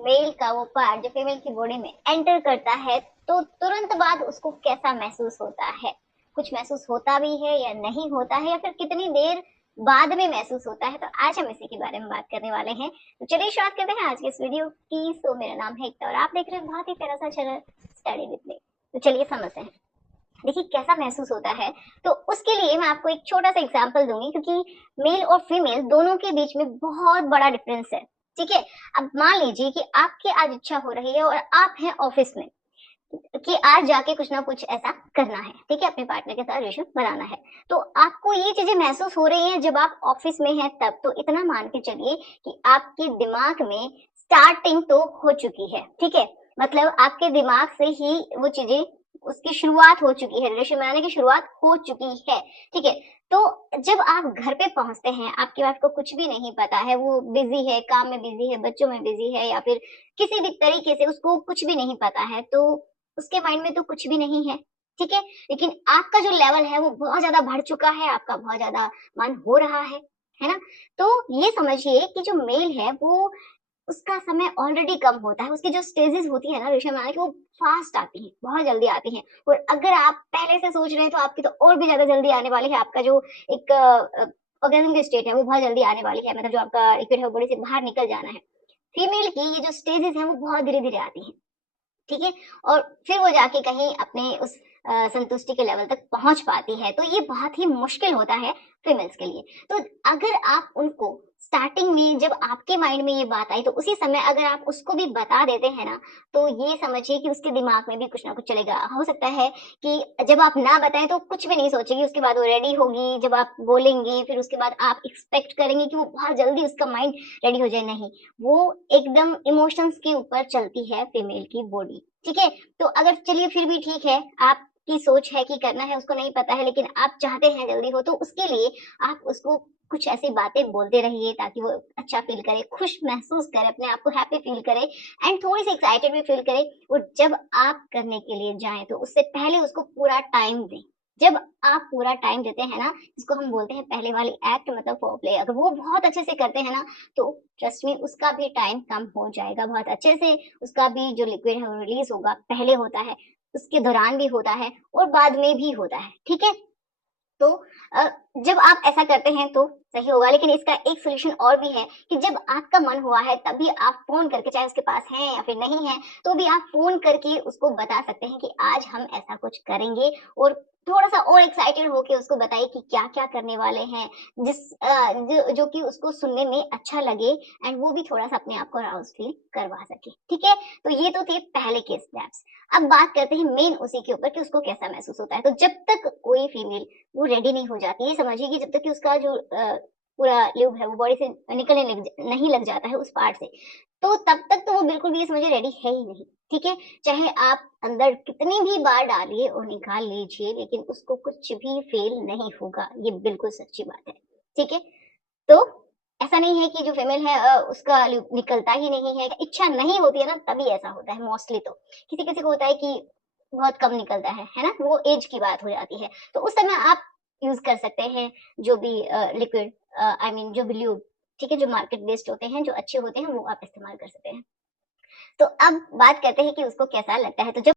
Mail का वो part जो फीमेल की बॉडी में एंटर करता है तो तुरंत बाद उसको कैसा महसूस होता है, कुछ महसूस होता भी है या नहीं होता है, या फिर कितनी देर बाद में महसूस होता है, तो आज हम इसी के बारे में बात करने वाले हैं। तो चलिए शुरुआत करते हैं आज के इस वीडियो की। तो मेरा नाम है एकता और आप देख रहे हैं बहुत ही प्यारा सा चैनल स्टडी विद मी। तो चलिए समझते हैं, देखिए कैसा महसूस होता है। तो उसके लिए मैं आपको एक छोटा सा एग्जांपल दूंगी, क्योंकि मेल और फीमेल दोनों के बीच में बहुत बड़ा डिफरेंस है। ठीक है, अब मान लीजिए कि आपकी आज इच्छा हो रही है और आप हैं ऑफिस में कि आज जाके कुछ ना कुछ ऐसा करना है, ठीक है, अपने पार्टनर के साथ रिलेशन बनाना है। तो आपको ये चीजें महसूस हो रही हैं जब आप ऑफिस में हैं तब, तो इतना मान के चलिए कि आपके दिमाग में स्टार्टिंग तो हो चुकी है। ठीक है, मतलब आपके दिमाग से ही वो चीजें, उसकी शुरुआत हो चुकी है, रिलेशन बनाने की शुरुआत हो चुकी है। ठीक है, तो जब आप घर पे पहुंचते हैं, आपकी वाइफ को कुछ भी नहीं पता है, वो बिजी है, काम में बिजी है, बच्चों में बिजी है, या फिर किसी भी तरीके से उसको कुछ भी नहीं पता है, तो उसके माइंड में तो कुछ भी नहीं है। ठीक है, लेकिन आपका जो लेवल है वो बहुत ज्यादा बढ़ चुका है, आपका बहुत ज्यादा मन हो रहा है ना। तो ये समझिए कि जो मेल है वो, उसका समय ऑलरेडी कम होता है, उसकी जो स्टेजेस होती है ना रिलेशन बनाने की, वो फास्ट आती है, बहुत जल्दी आती है। और अगर आप पहले से सोच रहे हैं तो आपकी तो और भी ज्यादा जल्दी आने वाली है। आपका जो एक ऑर्गेनिज्म की स्टेट है वो बहुत जल्दी आने वाली है, मतलब जो आपका लिक्विड है वो बॉडी से बाहर निकल जाना है। फीमेल की ये जो स्टेजेस हैं वो बहुत धीरे धीरे आती हैं। ठीक है, और फिर वो जाके कहीं अपने उस संतुष्टि के लेवल तक पहुंच पाती है, तो ये बहुत ही मुश्किल होता है फीमेल्स के लिए। तो अगर आप उनको स्टार्टिंग में, जब आपके माइंड में ये बात आई, तो उसी समय अगर आप उसको भी बता देते हैं ना, तो ये समझिए कि उसके दिमाग में भी कुछ ना कुछ चलेगा। हो सकता है कि जब आप ना बताएं तो कुछ भी नहीं सोचेगी, उसके बाद वो रेडी होगी, जब आप बोलेंगे फिर उसके बाद आप एक्सपेक्ट करेंगे कि वो बहुत जल्दी उसका माइंड रेडी हो जाए। नहीं, वो एकदम इमोशंस के ऊपर चलती है फीमेल की बॉडी। ठीक है, तो अगर चलिए फिर भी ठीक है, आपकी सोच है कि करना है, उसको नहीं पता है, लेकिन आप चाहते हैं जल्दी हो, तो उसके लिए आप उसको कुछ ऐसी बातें बोलते रहिए ताकि वो अच्छा फील करे, खुश महसूस करे, अपने आप को हैप्पी फील करे एंड थोड़ी सी एक्साइटेड भी फील करे। और जब आप करने के लिए जाएं तो उससे पहले उसको पूरा टाइम दें। जब आप पूरा टाइम देते हैं ना, जिसको हम बोलते हैं पहले वाली एक्ट, मतलब फोरप्ले, अगर वो बहुत अच्छे से करते हैं ना, तो ट्रस्ट में उसका भी टाइम कम हो जाएगा बहुत अच्छे से। उसका भी जो लिक्विड है वो रिलीज होगा, पहले होता है, उसके दौरान भी होता है और बाद में भी होता है। ठीक है, तो अ, जब आप ऐसा करते हैं तो सही होगा। लेकिन इसका एक सोल्यूशन और भी है कि जब आपका मन हुआ है तभी आप फोन करके, चाहे उसके पास है या फिर नहीं है, तो भी आप फोन करके उसको बता सकते हैं कि आज हम ऐसा कुछ करेंगे। और थोड़ा सा और एक्साइटेड होके उसको बताइए कि क्या क्या करने वाले हैं, जो कि उसको सुनने में अच्छा लगे एंड वो भी थोड़ा सा अपने आप को अराउज फील करवा सके। ठीक है, तो ये तो थे पहले के स्टेप्स। अब बात करते हैं मेन उसी के ऊपर कि उसको कैसा महसूस होता है। तो जब तक कोई फीमेल वो रेडी नहीं हो जाती, ये समझिए कि जब तक कि उसका जो पूरा ल्यूब है वो बॉडी से निकलने नहीं लग जाता है उस पार्ट से, तो तब तक तो वो बिल्कुल भी ये समझिए रेडी है ही नहीं। ठीक है, चाहे आप अंदर कितनी भी बार डालिए और निकाल लीजिए, लेकिन उसको कुछ भी फेल नहीं होगा, ये बिल्कुल सच्ची बात है। ठीक है, तो ऐसा नहीं है कि जो फीमेल है उसका ल्यूब निकलता ही नहीं है, इच्छा नहीं होती है ना तभी ऐसा होता है मोस्टली। तो किसी किसी को होता है कि बहुत कम निकलता है ना, वो एज की बात हो जाती है। तो उस समय आप यूज कर सकते हैं जो भी लिक्विड, आई मीन जो भी ल्यूब, ठीक है, जो मार्केट बेस्ड होते हैं, जो अच्छे होते हैं, वो आप इस्तेमाल कर सकते हैं। तो अब बात करते हैं कि उसको कैसा लगता है। तो जब